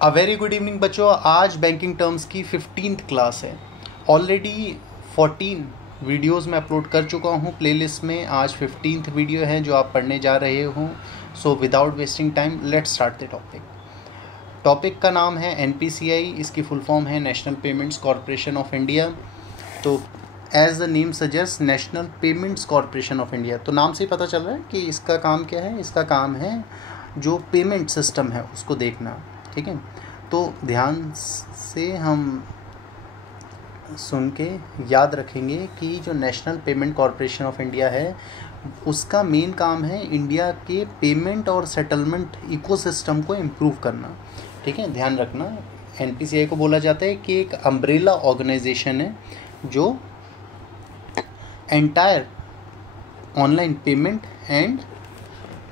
A very good evening बच्चों। आज banking terms की 15th क्लास है। ऑलरेडी 14 वीडियोस मैं अपलोड कर चुका हूँ प्लेलिस्ट में। आज 15th वीडियो है जो आप पढ़ने जा रहे हो। So without wasting time let's start the topic. Topic का नाम है एनपीसीआई। इसकी फुल फॉर्म है national payments corporation of India. तो as the name suggest national payments corporation of India, तो नाम से ही पता चल रहा है कि इसका काम क्या है। इसका काम है जो पेमेंट सिस्टम है उसको देखना, ठीक है। तो ध्यान से हम सुन के याद रखेंगे कि जो national payment corporation of India है उसका मेन काम है इंडिया के पेमेंट और सेटलमेंट इकोसिस्टम को इम्प्रूव करना, ठीक है। ध्यान रखना, एनपीसीआई को बोला जाता है कि एक अम्ब्रेला ऑर्गेनाइजेशन है जो entire online payment and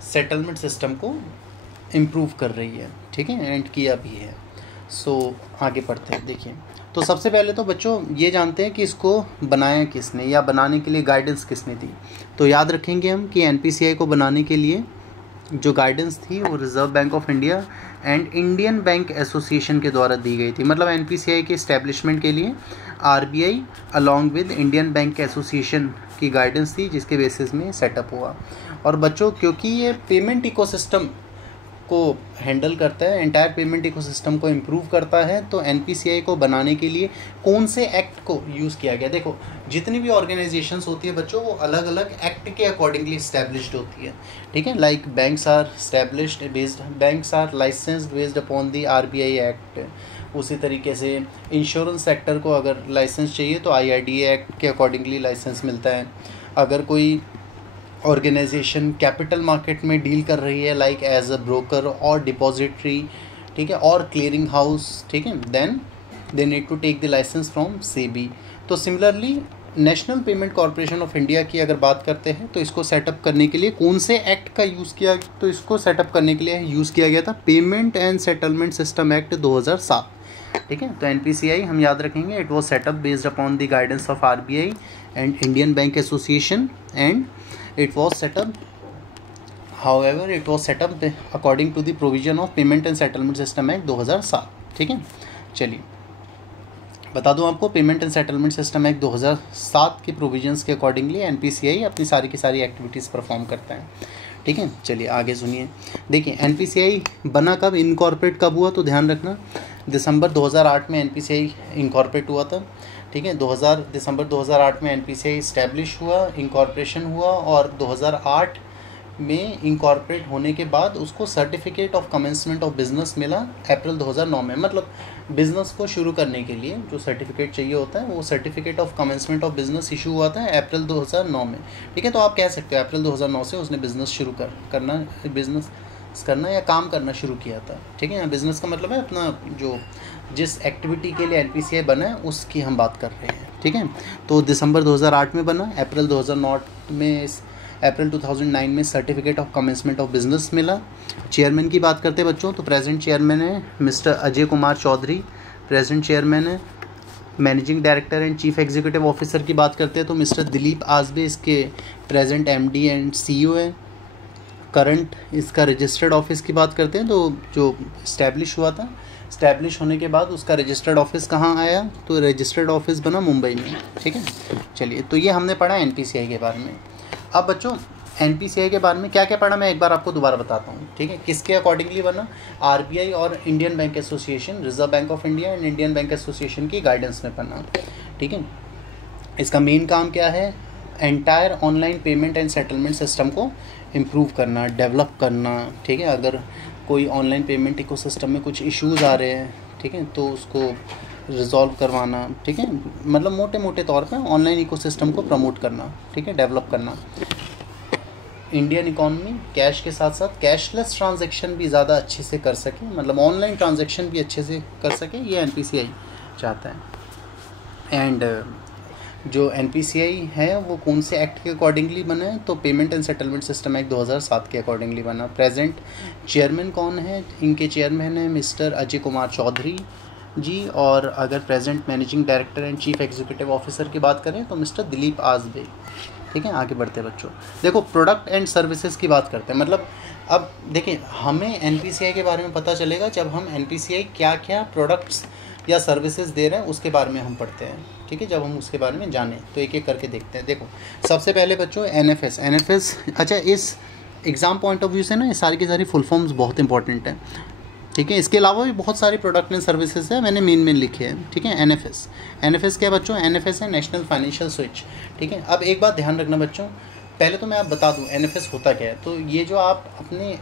settlement system को इम्प्रूव कर रही है, ठीक है, एंड किया भी है। सो आगे पढ़ते हैं। देखिए, तो सबसे पहले तो बच्चों ये जानते हैं कि इसको बनाया किसने या बनाने के लिए गाइडेंस किसने दी। तो याद रखेंगे हम कि एनपीसीआई को बनाने के लिए जो गाइडेंस थी वो reserve bank of India and Indian bank association के द्वारा दी गई थी। मतलब एनपीसीआई के इस्टेब्लिशमेंट के लिए RBI along with Indian bank association की गाइडेंस थी, जिसके बेसिस में सेटअप हुआ। और बच्चों क्योंकि ये पेमेंट इकोसिस्टम को हैंडल करता है, एंटायर पेमेंट इकोसिस्टम को इम्प्रूव करता है, तो एनपीसीआई को बनाने के लिए कौन से एक्ट को यूज़ किया गया। देखो, जितनी भी ऑर्गेनाइजेशंस होती है बच्चों वो अलग अलग एक्ट के अकॉर्डिंगली इस्टेब्लिश्ड होती है, ठीक है। Like banks are established based, banks are licensed based upon the RBI act. उसी तरीके से इंश्योरेंस सेक्टर को अगर लाइसेंस चाहिए तो आईआरडीए एक्ट के अकॉर्डिंगली लाइसेंस मिलता है। अगर कोई ऑर्गेनाइजेशन कैपिटल मार्केट में डील कर रही है लाइक एज अ ब्रोकर और डिपॉजिटरी, ठीक है, और क्लियरिंग हाउस, ठीक है, then they need to take the license from SEBI. तो similarly national payment corporation of India की अगर बात करते हैं तो इसको सेटअप करने के लिए कौन से एक्ट का यूज़ किया, तो इसको सेटअप करने के लिए यूज़ किया गया था payment and settlement system act 2007, ठीक है। तो एनपीसीआई हम याद रखेंगे, it was setup based upon the guidance of RBI and Indian bank association and it was set up, however it was set up according to the provision of payment and settlement system act 2007, ठीक है। चलिए बता दूं आपको, payment and settlement system act 2007 के provisions के accordingly NPCI अपनी सारी की सारी एक्टिविटीज़ परफॉर्म करता है, ठीक है। चलिए आगे सुनिए। देखिए, एनपीसीआई बना कब, इनकॉर्पोरेट कब हुआ, तो ध्यान रखना दिसंबर 2008 में एनपीसीआई इनकॉर्पोरेट हुआ था, ठीक है। दिसंबर 2008 में एनपीसीआई इस्टेब्लिश हुआ, इनकॉर्पोरेशन हुआ, और 2008 में इनकॉर्पोरेट होने के बाद उसको certificate of commencement of business मिला अप्रैल 2009 में। मतलब बिज़नेस को शुरू करने के लिए जो सर्टिफिकेट चाहिए होता है वो certificate of commencement of business issue हुआ था अप्रैल 2009 में, ठीक है। तो आप कह सकते हो अप्रैल 2009 से उसने बिज़नेस शुरू करना या काम करना शुरू किया था, ठीक है। बिज़नेस का मतलब है अपना जो जिस एक्टिविटी के लिए एनपीसीआई बना है उसकी हम बात कर रहे हैं, ठीक है। तो दिसंबर 2008 में बना, अप्रैल 2009 में certificate of commencement of business मिला। चेयरमैन की बात करते हैं बच्चों, तो प्रेजेंट चेयरमैन है mister Ajay Kumar Chaudhary, present chairman है। Managing director and chief executive officer की बात करते हैं तो मिस्टर दिलीप आसबे इसके प्रेजेंट एमडी एंड सीईओ है। करंट इसका रजिस्टर्ड ऑफिस की बात करते हैं तो जो इस्टेब्लिश हुआ था, इस्टेब्लिश होने के बाद उसका रजिस्टर्ड ऑफिस कहाँ आया, तो रजिस्टर्ड ऑफिस बना मुंबई में, ठीक है। चलिए, तो ये हमने पढ़ा एनपीसीआई के बारे में। अब बच्चों एनपीसीआई के बारे में क्या क्या पढ़ा मैं एक बार आपको दोबारा बताता हूँ, ठीक है। किसके अकॉर्डिंगली बना, आरबीआई और Indian bank association, reserve bank of India and Indian bank association की गाइडेंस में बना, ठीक है। इसका मेन काम क्या है, entire online payment and settlement system को इम्प्रूव करना, डेवलप करना, ठीक है। अगर कोई ऑनलाइन पेमेंट इकोसिस्टम में कुछ इश्यूज़ आ रहे हैं, ठीक है, तो उसको रिजॉल्व करवाना, ठीक है। मतलब मोटे मोटे तौर पे ऑनलाइन इकोसिस्टम को प्रमोट करना, ठीक है, डेवलप करना। इंडियन इकॉनमी कैश के साथ साथ कैशलेस ट्रांजैक्शन भी ज़्यादा अच्छे से कर सके, मतलब ऑनलाइन ट्रांजैक्शन भी अच्छे से कर सके, ये एनपीसीआई चाहता है। एंड जो एनपीसीआई है वो कौन से एक्ट के अकॉर्डिंगली बना है, तो payment and settlement system act 2007 के अकॉर्डिंगली बना। प्रेजेंट चेयरमैन कौन है, इनके चेयरमैन है मिस्टर अजय कुमार चौधरी जी, और अगर present managing director and chief executive officer की बात करें तो मिस्टर दिलीप आसबे, ठीक है। आगे बढ़ते हैं बच्चों। देखो, प्रोडक्ट एंड सर्विसेज की बात करते हैं, मतलब अब देखिए, हमें एनपीसीआई के बारे में पता चलेगा जब हम एनपीसीआई क्या क्या प्रोडक्ट्स या सर्विसेज दे रहे हैं उसके बारे में हम पढ़ते हैं, ठीक है। जब हम उसके बारे में जानें तो एक एक करके देखते हैं। देखो सबसे पहले बच्चों एनएफएस। अच्छा, इस एग्ज़ाम पॉइंट ऑफ व्यू से ना ये सारी की सारी फुल फॉर्म्स बहुत इंपॉर्टेंट हैं, ठीक है। इसके अलावा भी बहुत सारे प्रोडक्ट एंड सर्विसेज है, मैंने मेन लिखे हैं, ठीक है। एनएफएस क्या बच्चों? एनएफएस है नेशनल फाइनेंशियल स्विच, ठीक है। अब एक बात ध्यान रखना बच्चों, पहले तो मैं आप बता दूं एनएफएस होता क्या है। तो ये जो आप अपने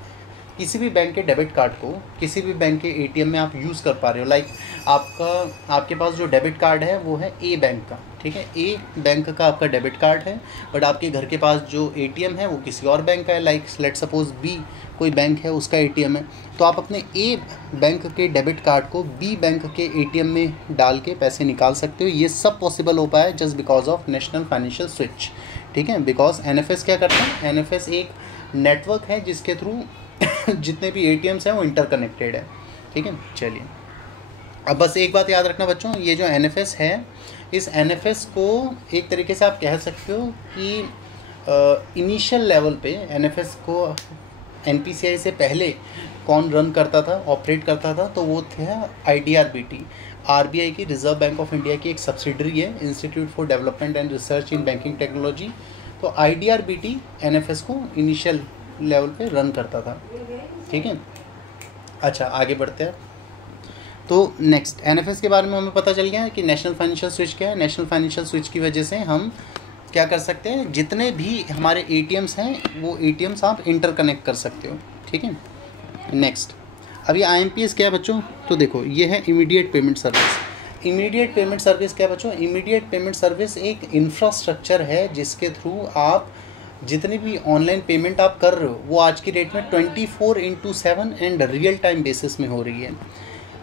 किसी भी बैंक के डेबिट कार्ड को किसी भी बैंक के एटीएम में आप यूज़ कर पा रहे हो, लाइक आपके पास जो डेबिट कार्ड है वो है ए बैंक का, ठीक है। ए बैंक का आपका डेबिट कार्ड है, बट आपके घर के पास जो एटीएम है वो किसी और बैंक का है, लाइक लेट सपोज बी कोई बैंक है उसका एटीएम है। तो आप अपने ए बैंक के डेबिट कार्ड को बी बैंक के एटीएम में डाल के पैसे निकाल सकते हो। ये सब पॉसिबल हो पाया just because of national financial switch, ठीक है। बिकॉज एनएफएस क्या करता है? एनएफएस एक नेटवर्क है जिसके थ्रू जितने भी एटीएम्स हैं वो इंटरकनेक्टेड है, ठीक है। चलिए, अब बस एक बात याद रखना बच्चों, ये जो एनएफएस है, इस एनएफएस को एक तरीके से आप कह सकते हो कि इनिशियल लेवल पे एनएफएस को एनपीसीआई से पहले कौन रन करता था, ऑपरेट करता था? तो वो था आईडीआरबीटी, आरबीआई की, रिजर्व बैंक ऑफ इंडिया की एक सब्सिडरी है, institute for development and research in banking technology. तो आईडीआरबीटी एनएफएस को इनिशियल लेवल पे रन करता था, ठीक है। अच्छा, आगे बढ़ते हैं। तो नेक्स्ट एनएफएस के बारे में हमें पता चल गया है कि नेशनल फाइनेंशियल स्विच क्या है। नेशनल फाइनेंशियल स्विच की वजह से हम क्या कर सकते हैं, जितने भी हमारे एटीएम्स हैं वो एटीएम्स आप इंटरकनेक्ट कर सकते हो, ठीक है। नेक्स्ट, अभी आईएमपीएस क्या है बच्चों? तो देखो ये है immediate payment service. Immediate payment service क्या है बच्चों? इमीडिएट पेमेंट सर्विस एक इंफ्रास्ट्रक्चर है जिसके थ्रू आप जितनी भी ऑनलाइन पेमेंट आप कर रहे हो वो आज की डेट में 24/7 एंड रियल टाइम बेसिस में हो रही है,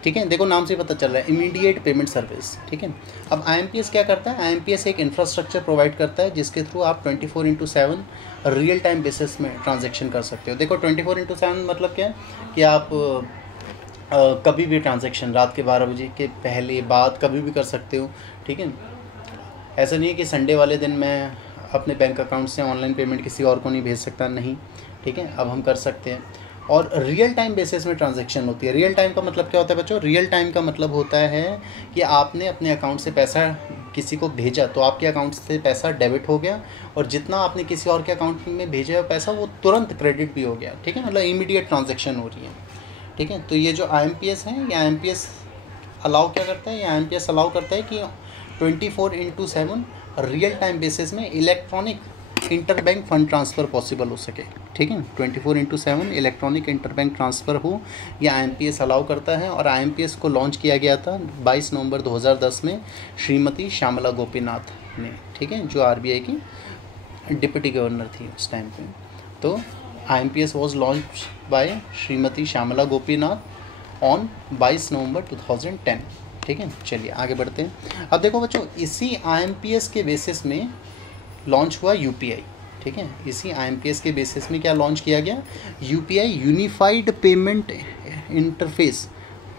ठीक है। देखो नाम से पता चल रहा है इमीडिएट पेमेंट सर्विस, ठीक है। अब आईएमपीएस क्या करता है? आईएमपीएस एक इंफ्रास्ट्रक्चर प्रोवाइड करता है जिसके थ्रू आप 24/7 रियल टाइम बेसिस में ट्रांजैक्शन कर सकते हो। देखो 24/7 मतलब क्या है कि आप कभी भी ट्रांजैक्शन रात के 12 बजे के पहले बाद कभी भी कर सकते हो, ठीक है। ऐसा नहीं है कि संडे वाले दिन मैं अपने बैंक अकाउंट से ऑनलाइन पेमेंट किसी और को नहीं भेज सकता, नहीं, ठीक है। अब हम कर सकते हैं। और रियल टाइम बेसिस में ट्रांजैक्शन होती है। रियल टाइम का मतलब क्या होता है बच्चों? रियल टाइम का मतलब होता है कि आपने अपने अकाउंट से पैसा किसी को भेजा तो आपके अकाउंट से पैसा डेबिट हो गया, और जितना आपने किसी और के अकाउंट में भेजा है पैसा वो तुरंत क्रेडिट भी हो गया, ठीक है। मतलब इमीडिएट ट्रांजैक्शन हो रही है, ठीक है। तो ये जो आईएमपीएस है, ये आईएमपीएस अलाउ क्या करता है? ये आईएमपीएस अलाउ करता है कि 24/7 रियल टाइम बेसिस में electronic interbank fund transfer possible हो सके, ठीक है। 24/7 इलेक्ट्रॉनिक इंटरबैंक ट्रांसफ़र हो, यह आईएमपीएस अलाउ करता है। और आईएमपीएस को लॉन्च किया गया था 22 नवंबर 2010 में श्रीमती श्यामला गोपीनाथ ने, ठीक है, जो आरबीआई की डिप्टी गवर्नर थी उस टाइम पे। तो IMPS was launched by Shrimati Shyamala Gopinath on 22 November 2010, ठीक है। चलिए आगे बढ़ते हैं। अब देखो बच्चों, इसी आईएमपीएस के बेसिस में लॉन्च हुआ यूपीआई, ठीक है। इसी आईएमपीएस के बेसिस में क्या लॉन्च किया गया? यूपीआई, यूनिफाइड पेमेंट इंटरफेस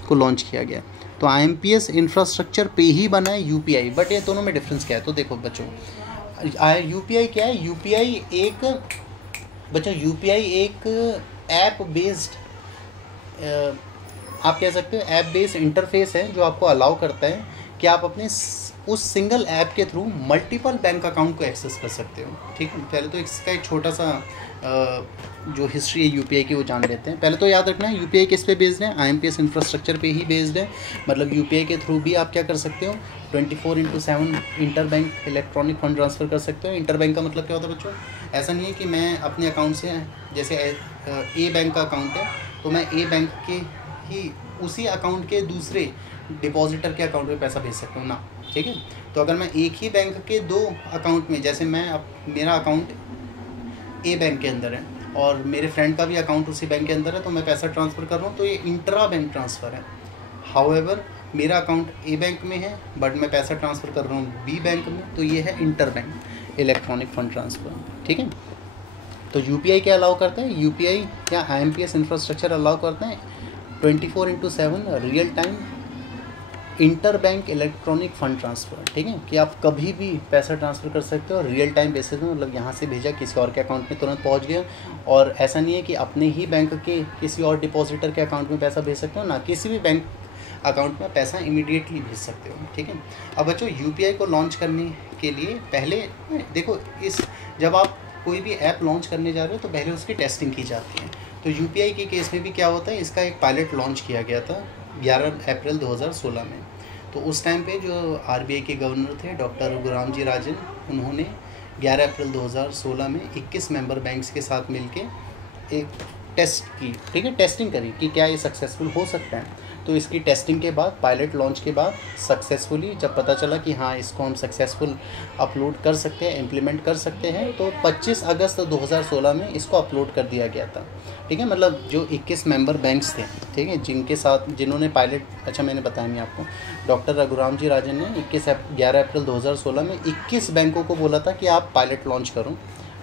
को लॉन्च किया गया। तो आईएमपीएस इंफ्रास्ट्रक्चर पे ही बना है यूपीआई, बट ये दोनों में डिफरेंस क्या है? तो देखो बच्चों, यूपीआई क्या है? यूपीआई एक ऐप बेस्ड, आप कह सकते हो ऐप बेस्ड इंटरफेस है जो आपको अलाउ करता है कि आप अपने उस सिंगल ऐप के थ्रू मल्टीपल बैंक अकाउंट को एक्सेस कर सकते हो, ठीक है। पहले तो इसका एक छोटा सा जो हिस्ट्री है यूपीआई की वो जान लेते हैं। पहले तो याद रखना है यूपीआई किस पे बेस्ड है? आईएमपीएस इंफ्रास्ट्रक्चर पे ही बेस्ड है। मतलब यूपीआई के थ्रू भी आप क्या कर सकते हो? 24/7 इंटरबैंक इलेक्ट्रॉनिक फंड ट्रांसफ़र कर सकते हो। इंटरबैंक का मतलब क्या होता है बच्चों? ऐसा नहीं है कि मैं अपने अकाउंट से, जैसे ए बैंक का अकाउंट है तो मैं ए बैंक के ही उसी अकाउंट के दूसरे डिपॉजिटर के अकाउंट में पैसा भेज सकता हूँ ना, ठीक है। तो अगर मैं एक ही बैंक के दो अकाउंट में, जैसे मेरा अकाउंट ए बैंक के अंदर है और मेरे फ्रेंड का भी अकाउंट उसी बैंक के अंदर है, तो मैं पैसा ट्रांसफ़र कर रहा हूँ तो ये इंट्रा बैंक ट्रांसफ़र है। हाउएवर मेरा अकाउंट ए बैंक में है बट मैं पैसा ट्रांसफ़र कर रहा हूँ बी बैंक में, तो ये है inter bank electronic fund transfer, ठीक है। तो यूपीआई क्या अलाउ करता है? यूपीआई या आईएमपीएस इंफ्रास्ट्रक्चर अलाउ करते हैं 24/7 real time inter bank electronic fund transfer, ठीक है, कि आप कभी भी पैसा ट्रांसफ़र कर सकते हो रियल टाइम बेसिस में, मतलब यहाँ से भेजा किसी और के अकाउंट में तुरंत पहुँच गया। और ऐसा नहीं है कि अपने ही बैंक के किसी और डिपॉजिटर के अकाउंट में पैसा भेज सकते हो ना, किसी भी बैंक अकाउंट में पैसा इमीडिएटली भेज सकते हो, ठीक है। अब बच्चों यूपीआई को लॉन्च करने के लिए पहले देखो, इस जब आप कोई भी ऐप लॉन्च करने जा रहे हो तो पहले उसकी टेस्टिंग की जाती है। तो यूपीआई के केस में भी क्या होता है, इसका एक पायलट लॉन्च किया गया था 11 अप्रैल 2016 में। तो उस टाइम पे जो आरबीआई के गवर्नर थे डॉक्टर रघुराम जी राजन, उन्होंने 11 अप्रैल 2016 में 21 मेंबर बैंक्स के साथ मिलके एक टेस्ट की, ठीक है, टेस्टिंग करी कि क्या ये सक्सेसफुल हो सकता है। तो इसकी टेस्टिंग के बाद, पायलट लॉन्च के बाद सक्सेसफुली जब पता चला कि हाँ इसको हम सक्सेसफुल अपलोड कर सकते हैं, इम्प्लीमेंट कर सकते हैं, तो 25 अगस्त 2016 में इसको अपलोड कर दिया गया था, ठीक है। मतलब जो 21 मेंबर बैंक्स थे, ठीक है, जिनके साथ जिन्होंने पायलट, अच्छा मैंने बताया नहीं आपको, डॉक्टर रघुराम जी राजन ने 11 अप्रैल 2016 में 21 बैंकों को बोला था कि आप पायलट लॉन्च करो,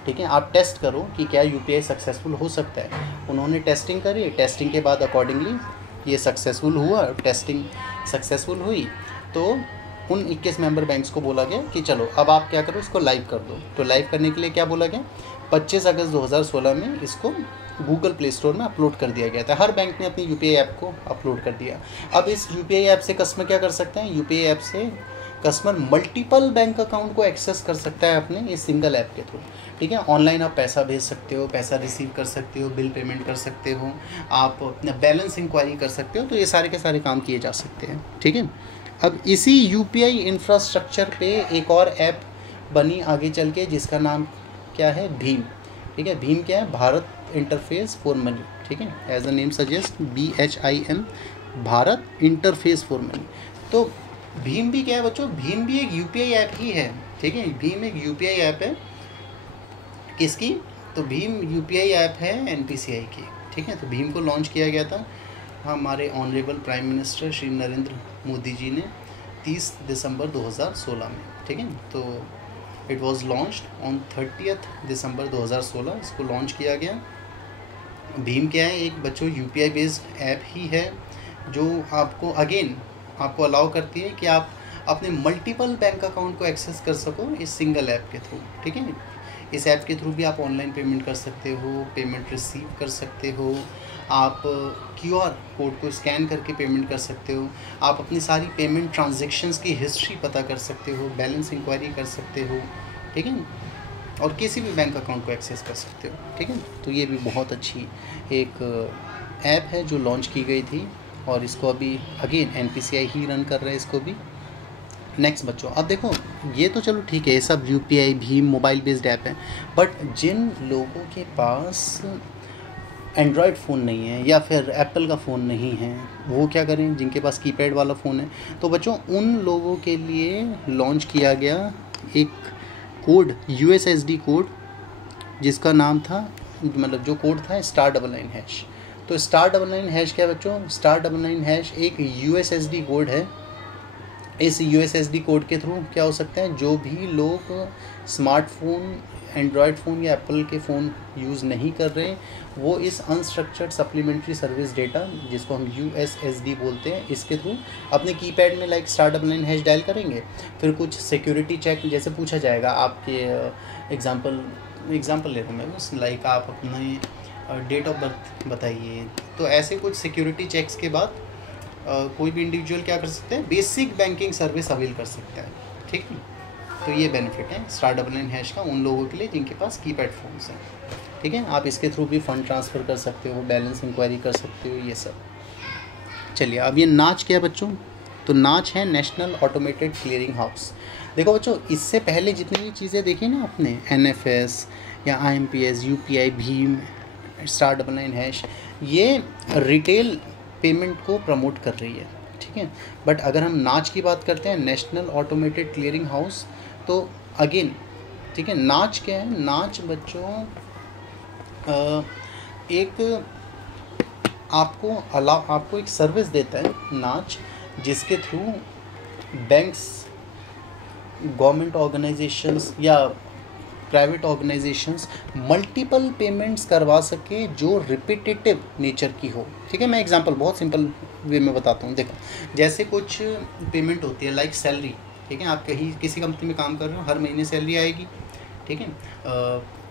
ठीक है, आप टेस्ट करो कि क्या यूपीआई सक्सेसफुल हो सकता है। उन्होंने टेस्टिंग करी, टेस्टिंग के बाद अकॉर्डिंगली ये सक्सेसफुल हुआ, टेस्टिंग सक्सेसफुल हुई, तो उन 21 मेंबर बैंक्स को बोला गया कि चलो अब आप क्या करो, इसको लाइव कर दो। तो लाइव करने के लिए क्या बोला गया, 25 अगस्त 2016 में इसको गूगल प्ले स्टोर में अपलोड कर दिया गया था। हर बैंक ने अपनी यूपीआई ऐप को अपलोड कर दिया। अब इस यूपीआई ऐप से कस्टमर क्या कर सकते हैं, यूपीआई ऐप से कस्टमर मल्टीपल बैंक अकाउंट को एक्सेस कर सकता है अपने इस सिंगल ऐप के थ्रू, ठीक है। ऑनलाइन आप पैसा भेज सकते हो, पैसा रिसीव कर सकते हो, बिल पेमेंट कर सकते हो, आप अपना बैलेंस इंक्वायरी कर सकते हो, तो ये सारे के सारे काम किए जा सकते हैं, ठीक है। अब इसी यूपीआई इंफ्रास्ट्रक्चर पे एक और ऐप बनी आगे चल के, जिसका नाम क्या है, भीम, ठीक है। भीम क्या है, भारत इंटरफेस फॉर मनी, ठीक है, as a name suggest BHIM, Bharat interface for money. तो भीम भी क्या है बच्चों, भीम भी एक यूपीआई ऐप ही है, ठीक है। भीम एक यूपीआई ऐप है, किसकी, तो भीम यूपीआई ऐप है एनपीसीआई की, ठीक है। तो भीम को लॉन्च किया गया था हमारे honourable prime minister Shri Narendra Modi ji ने 30 दिसंबर 2016 में, ठीक है। तो इट वाज लॉन्च्ड ऑन 30 दिसंबर 2016, इसको लॉन्च किया गया। भीम क्या है, एक बच्चों यूपीआई बेस्ड ऐप ही है, जो आपको आपको अलाउ करती है कि आप अपने मल्टीपल बैंक अकाउंट को एक्सेस कर सको इस सिंगल ऐप के थ्रू, ठीक है। इस ऐप के थ्रू भी आप ऑनलाइन पेमेंट कर सकते हो, पेमेंट रिसीव कर सकते हो, आप QR कोड को स्कैन करके पेमेंट कर सकते हो, आप अपनी सारी पेमेंट ट्रांजैक्शंस की हिस्ट्री पता कर सकते हो, बैलेंस इंक्वायरी कर सकते हो, ठीक है, और किसी भी बैंक अकाउंट को एक्सेस कर सकते हो, ठीक है। तो ये भी बहुत अच्छी एक ऐप है जो लॉन्च की गई थी, और इसको अभी अगेन एनपीसीआई ही रन कर रहा है इसको भी। नेक्स्ट बच्चों, अब देखो ये तो चलो ठीक है, ये सब UPI Bhim mobile based app है, बट जिन लोगों के पास एंड्रॉयड फ़ोन नहीं है या फिर एप्पल का फ़ोन नहीं है, वो क्या करें, जिनके पास कीपैड वाला फ़ोन है, तो बच्चों उन लोगों के लिए लॉन्च किया गया एक कोड, USSD कोड, जिसका नाम था, मतलब जो कोड था *99#। तो *99# क्या बच्चों, *99# एक USSD कोड है। इस USSD कोड के थ्रू क्या हो सकता है, जो भी लोग स्मार्टफोन, एंड्रॉयड फ़ोन या एप्पल के फ़ोन यूज़ नहीं कर रहे, वो इस अनस्ट्रक्चर्ड सप्लीमेंट्री सर्विस डेटा, जिसको हम USSD बोलते हैं, इसके थ्रू अपने कीपैड में लाइक *99# डायल करेंगे, फिर कुछ सिक्योरिटी चेक जैसे पूछा जाएगा आपके, एग्जांपल ले रहा हूँ मैं बस, लाइक आप अपने डेट ऑफ बर्थ बताइए, तो ऐसे कुछ सिक्योरिटी चेक्स के बाद कोई भी इंडिविजुअल क्या कर सकते हैं, बेसिक बैंकिंग सर्विस अवेल कर सकता है, ठीक है। तो ये बेनिफिट है *99# का उन लोगों के लिए जिनके पास कीपैड फ़ोन्स हैं, ठीक है। आप इसके थ्रू भी फ़ंड ट्रांसफ़र कर सकते हो, बैलेंस इंक्वायरी कर सकते हो, ये सब। चलिए अब ये नाच क्या है बच्चों, तो नाच है नेशनल ऑटोमेटेड क्लियरिंग हाउस। देखो बच्चों, इससे पहले जितनी भी चीज़ें देखी ना आपने, NFS या IMPS, UPI, भीम, *99#, ये रिटेल पेमेंट को प्रमोट कर रही है, ठीक है। बट अगर हम नाच की बात करते हैं, नेशनल ऑटोमेटेड क्लियरिंग हाउस, तो अगेन ठीक है, नाच क्या है, नाच बच्चों एक आपको एक सर्विस देता है नाच, जिसके थ्रू बैंक्स, गवर्नमेंट ऑर्गेनाइजेशंस या प्राइवेट ऑर्गेनाइजेशंस मल्टीपल पेमेंट्स करवा सके जो रिपीटेटिव नेचर की हो। ठीक है, मैं एग्जांपल बहुत सिंपल वे में बताता हूँ। देखो, जैसे कुछ पेमेंट होती है लाइक सैलरी। ठीक है, आप कहीं किसी कंपनी में काम कर रहे हो, हर महीने सैलरी आएगी। ठीक है,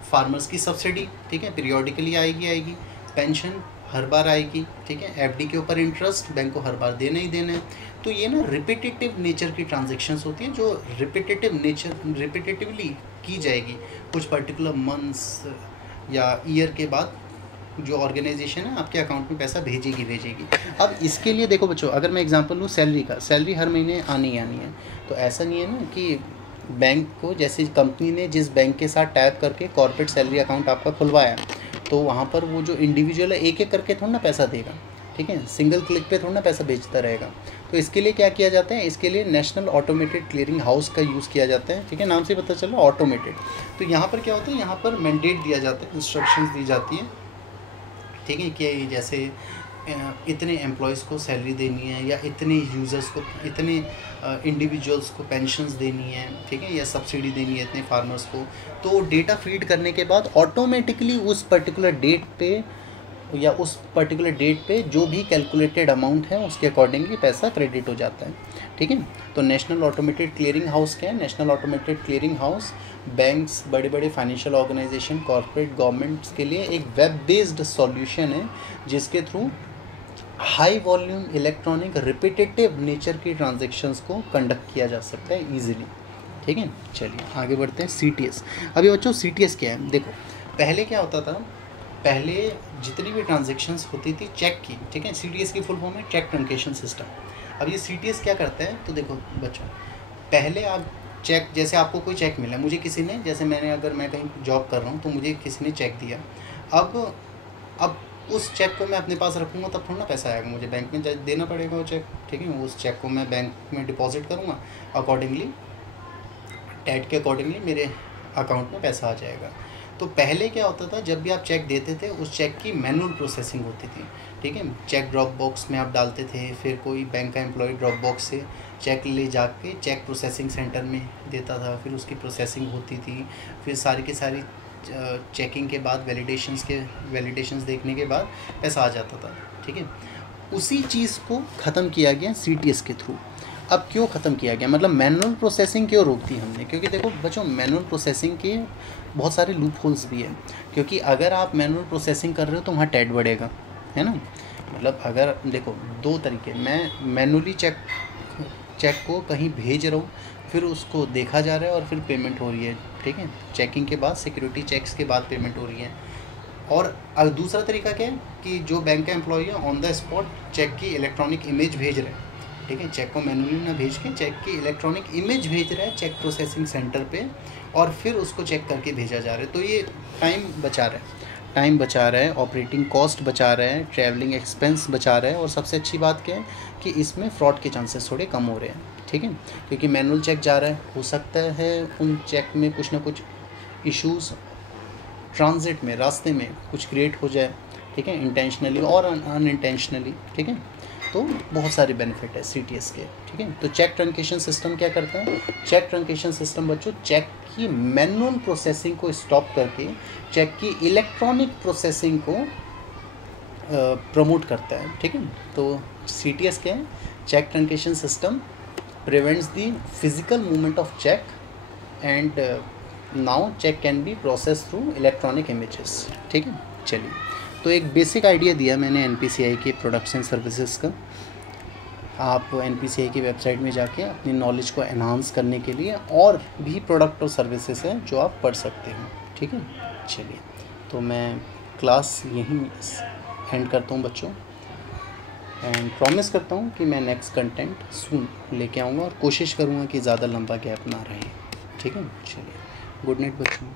फार्मर्स की सब्सिडी, ठीक है, पीरियोडिकली आएगी। पेंशन हर बार आएगी। ठीक है, एफडी के ऊपर इंटरेस्ट बैंक को हर बार देना ही देना है। तो ये ना रिपीटेटिव नेचर की ट्रांजेक्शन्स होती हैं जो रिपीटेटिवली की जाएगी कुछ पर्टिकुलर मंथ्स या ईयर के बाद जो ऑर्गेनाइजेशन है आपके अकाउंट में पैसा भेजेगी। अब इसके लिए देखो बच्चों, अगर मैं एग्जांपल लूँ सैलरी का, सैलरी हर महीने आनी है। तो ऐसा नहीं है ना कि बैंक को, जैसे कंपनी ने जिस बैंक के साथ टैप करके कॉर्पोरेट सैलरी अकाउंट आपका खुलवाया, तो वहाँ पर वो जो इंडिविजुअल है एक एक करके थोड़ा ना पैसा देगा। ठीक है, सिंगल क्लिक पे थोड़ा ना पैसा भेजता रहेगा। तो इसके लिए क्या किया जाता है, इसके लिए नेशनल ऑटोमेटेड क्लियरिंग हाउस का यूज़ किया जाता है। ठीक है, नाम से पता चल रहा है ऑटोमेटेड। तो यहाँ पर क्या होता है, यहाँ पर मैंडेट दिया जाता है, इंस्ट्रक्शंस दी जाती है। ठीक है, कि जैसे इतने एम्प्लॉयज़ को सैलरी देनी है, या इतने यूज़र्स को, इतने इंडिविजुअल्स को पेंशन्स देनी है। ठीक है, या सब्सिडी देनी है इतने फार्मर्स को। तो डेटा फीड करने के बाद ऑटोमेटिकली उस पर्टिकुलर डेट पे या उस पर्टिकुलर डेट पे जो भी कैलकुलेटेड अमाउंट है उसके अकॉर्डिंगली पैसा क्रेडिट हो जाता है। ठीक है, तो नेशनल ऑटोमेटेड क्लियरिंग हाउस क्या है, national automated clearing house banks, बड़े बड़े फाइनेंशियल ऑर्गेनाइजेशन, कॉर्पोरेट, गवर्नमेंट्स के लिए एक वेब बेस्ड सॉल्यूशन है जिसके through high volume electronic repetitive nature की ट्रांजेक्शन्स को कंडक्ट किया जा सकता है ईजिली। ठीक है, चलिए आगे बढ़ते हैं। सीटीएस। अभी बच्चों सीटीएस क्या है, देखो पहले क्या होता था, पहले जितनी भी ट्रांजेक्शन्स होती थी चेक की। ठीक है, सीटीएस की फुल फॉर्म है चेक ट्रंकेशन सिस्टम। अब ये सीटीएस क्या करता है, तो देखो बच्चों, पहले आप चेक, जैसे आपको कोई चेक मिला, मुझे किसी ने, जैसे अगर मैं कहीं जॉब कर रहा हूँ तो मुझे किसी ने चेक दिया। अब उस चेक को मैं अपने पास रखूँगा तब थोड़ा ना पैसा आएगा, मुझे बैंक में देना पड़ेगा वो चेक। ठीक है, उस चेक को मैं बैंक में डिपॉजिट करूँगा, अकॉर्डिंगली टैट के अकॉर्डिंगली मेरे अकाउंट में पैसा आ जाएगा। तो पहले क्या होता था, जब भी आप चेक देते थे उस चेक की मैनुअल प्रोसेसिंग होती थी। ठीक है, चेक ड्रॉप बॉक्स में आप डालते थे, फिर कोई बैंक का एम्प्लॉय ड्रॉप बॉक्स से चेक ले जाके चेक प्रोसेसिंग सेंटर में देता था, फिर उसकी प्रोसेसिंग होती थी, फिर सारी की सारी चेकिंग के बाद वैलिडेशंस देखने के बाद पैसा आ जाता था। ठीक है, उसी चीज़ को ख़त्म किया गया सीटीएस के थ्रू। अब क्यों ख़त्म किया गया, मतलब मैनुअल प्रोसेसिंग क्यों रोक दी हमने, क्योंकि देखो बच्चों मैनुअल प्रोसेसिंग के बहुत सारे लूप होल्स भी हैं। क्योंकि अगर आप मैनुअल प्रोसेसिंग कर रहे हो तो वहाँ टैट बढ़ेगा, है ना। मतलब अगर देखो दो तरीके, मैं मैनुअली चेक को कहीं भेज रहा हूँ, फिर उसको देखा जा रहा है और फिर पेमेंट हो रही है। ठीक है, चेकिंग के बाद, सिक्योरिटी चेक्स के बाद पेमेंट हो रही है। और दूसरा तरीका क्या है कि जो बैंक का एम्प्लॉय है ऑन द स्पॉट चेक की इलेक्ट्रॉनिक इमेज भेज रहे हैं। ठीक है, चेक को मैनुअली ना भेज के चेक की इलेक्ट्रॉनिक इमेज भेज रहा है चेक प्रोसेसिंग सेंटर पे, और फिर उसको चेक करके भेजा जा रहा है। तो ये टाइम बचा रहा है, ऑपरेटिंग कॉस्ट बचा रहा है, ट्रैवलिंग एक्सपेंस बचा रहा है, और सबसे अच्छी बात क्या है कि इसमें फ्रॉड के चांसेस थोड़े कम हो रहे हैं। ठीक है, क्योंकि मैनुअल चेक जा रहा है, हो सकता है उन चेक में कुछ ना कुछ इश्यूज़ ट्रांजिट में, रास्ते में कुछ क्रिएट हो जाए। ठीक है, इंटेंशनली और अनइंटेंशनली। ठीक है, तो बहुत सारे बेनिफिट है सीटीएस के। ठीक है, तो चेक ट्रंकेशन सिस्टम क्या करता है, चेक ट्रंकेशन सिस्टम बच्चों चेक की मैनुअल प्रोसेसिंग को स्टॉप करके चेक की इलेक्ट्रॉनिक प्रोसेसिंग को प्रमोट करता है। ठीक है, तो सीटीएस क्या है, cheque truncation system prevents the physical movement of cheque and now cheque can be process through electronic images. ठीक है, चलिए तो एक बेसिक आइडिया दिया मैंने एनपीसीआई के प्रोडक्ट्स एंड सर्विसेज का। आप एनपीसीआई की वेबसाइट में जाके अपनी नॉलेज को एनहांस करने के लिए और भी प्रोडक्ट और सर्विसेज हैं जो आप पढ़ सकते हैं। ठीक है, चलिए तो मैं क्लास यहीं एंड करता हूँ बच्चों, एंड प्रॉमिस करता हूँ कि मैं नेक्स्ट कंटेंट सून लेके आऊँगा और कोशिश करूँगा कि ज़्यादा लंबा गैप ना रहे। ठीक है, चलिए गुड नाइट बच्चों।